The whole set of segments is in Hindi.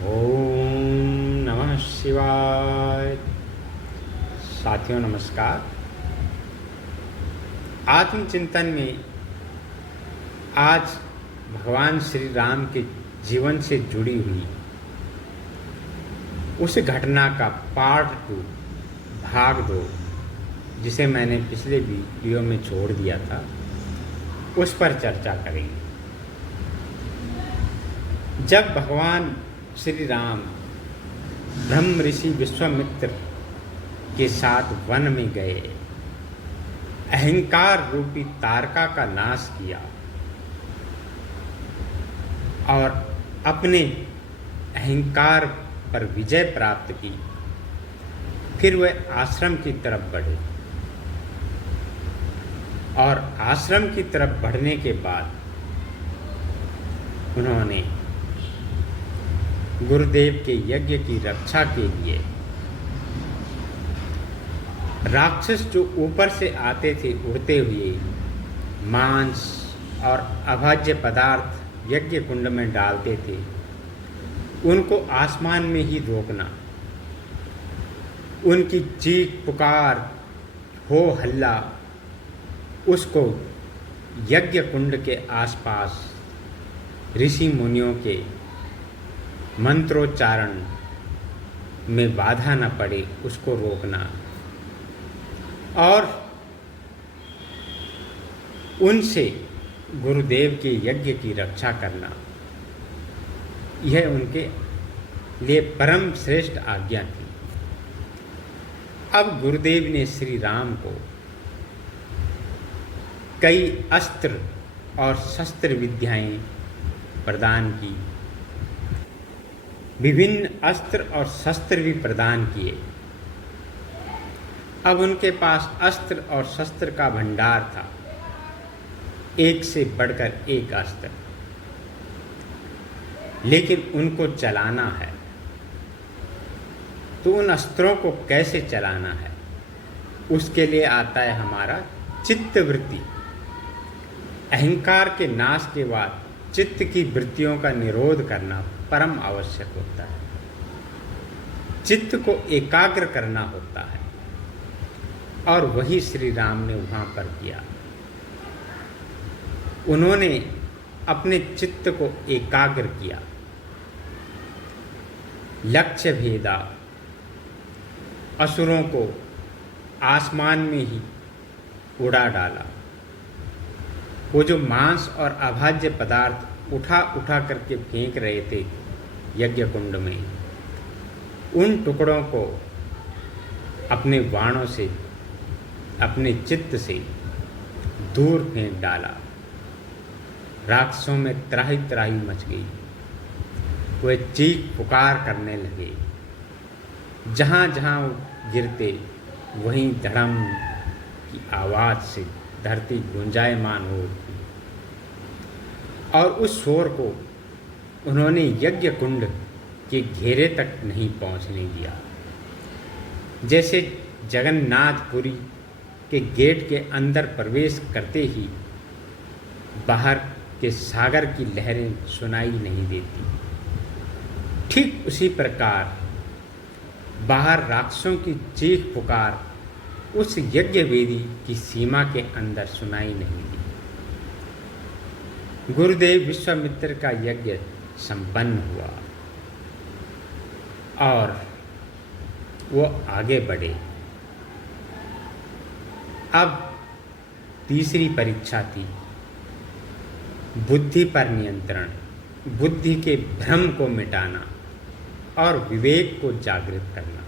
ओम नमः शिवाय। साथियों नमस्कार। आत्मचिंतन में आज भगवान श्री राम के जीवन से जुड़ी हुई उस घटना का पार्ट 2 भाग 2, जिसे मैंने पिछले वीडियो में छोड़ दिया था, उस पर चर्चा करेंगे। जब भगवान श्री राम ब्रह्म ऋषि विश्वामित्र के साथ वन में गए, अहंकार रूपी तारका का नाश किया और अपने अहंकार पर विजय प्राप्त की, फिर वे आश्रम की तरफ बढ़े और आश्रम की तरफ बढ़ने के बाद उन्होंने गुरुदेव के यज्ञ की रक्षा के लिए राक्षस जो ऊपर से आते थे उड़ते हुए, मांस और अभोज्य पदार्थ यज्ञ कुंड में डालते थे, उनको आसमान में ही रोकना, उनकी चीख पुकार हो हल्ला उसको यज्ञ कुंड के आसपास ऋषि मुनियों के मंत्रोच्चारण में बाधा न पड़े उसको रोकना और उनसे गुरुदेव के यज्ञ की रक्षा करना, यह उनके लिए परम श्रेष्ठ आज्ञा थी। अब गुरुदेव ने श्री राम को कई अस्त्र और शस्त्र विद्याएं प्रदान की, विभिन्न अस्त्र और शस्त्र भी प्रदान किए। अब उनके पास अस्त्र और शस्त्र का भंडार था, एक से बढ़कर एक अस्त्र, लेकिन उनको चलाना है तो उन अस्त्रों को कैसे चलाना है, उसके लिए आता है हमारा चित्तवृत्ति। अहंकार के नाश के बाद चित्त की वृत्तियों का निरोध करना परम आवश्यक होता है। चित्त को एकाग्र करना होता है और वही श्री राम ने वहाँ पर किया। उन्होंने अपने चित्त को एकाग्र किया, लक्ष्य भेदा, असुरों को आसमान में ही उड़ा डाला। वो जो मांस और अभाज्य पदार्थ उठा उठा करके फेंक रहे थे यज्ञ कुंड में, उन टुकड़ों को अपने बाणों से, अपने चित्त से दूर फेंक डाला। राक्षसों में त्राही त्राही मच गई, वे चीख पुकार करने लगे। जहाँ जहाँ गिरते वहीं धड़म की आवाज़ से धरती गुंजायमान हो उठी और उस शोर को उन्होंने यज्ञ कुंड के घेरे तक नहीं पहुंचने दिया। जैसे जगन्नाथपुरी के गेट के अंदर प्रवेश करते ही बाहर के सागर की लहरें सुनाई नहीं देती, ठीक उसी प्रकार बाहर राक्षसों की चीख पुकार उस यज्ञ वेदी की सीमा के अंदर सुनाई नहीं दी। गुरुदेव विश्वामित्र का यज्ञ संपन्न हुआ और वो आगे बढ़े। अब तीसरी परीक्षा थी बुद्धि पर नियंत्रण, बुद्धि के भ्रम को मिटाना और विवेक को जागृत करना।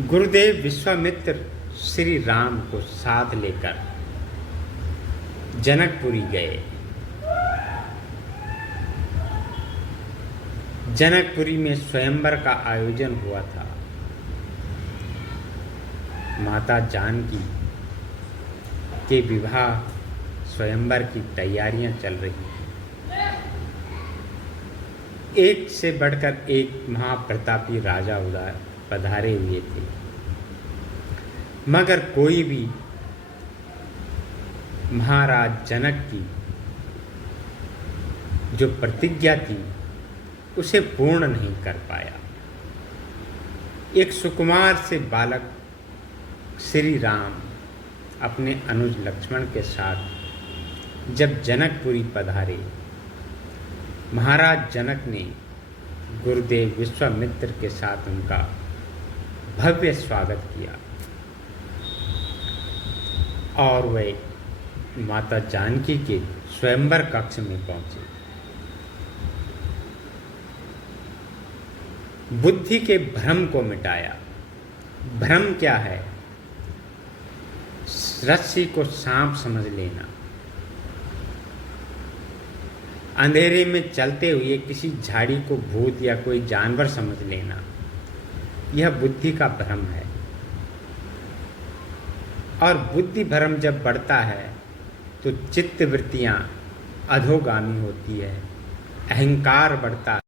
गुरुदेव विश्वामित्र श्री राम को साथ लेकर जनकपुरी गए। जनकपुरी में स्वयंवर का आयोजन हुआ था। माता जानकी के विवाह स्वयंवर की तैयारियां चल रही थी। एक से बढ़कर एक महाप्रतापी राजा उदार पधारे हुए थे, मगर कोई भी महाराज जनक की जो प्रतिज्ञा थी उसे पूर्ण नहीं कर पाया। एक सुकुमार से बालक श्री राम अपने अनुज लक्ष्मण के साथ जब जनकपुरी पधारे, महाराज जनक ने गुरुदेव विश्वामित्र के साथ उनका भव्य स्वागत किया और वे माता जानकी के स्वयंवर कक्ष में पहुंचे। बुद्धि के भ्रम को मिटाया। भ्रम क्या है? रस्सी को सांप समझ लेना, अंधेरे में चलते हुए किसी झाड़ी को भूत या कोई जानवर समझ लेना, यह बुद्धि का भ्रम है। और बुद्धि भ्रम जब बढ़ता है तो चित्त वृत्तियां अधोगामी होती है, अहंकार बढ़ता है।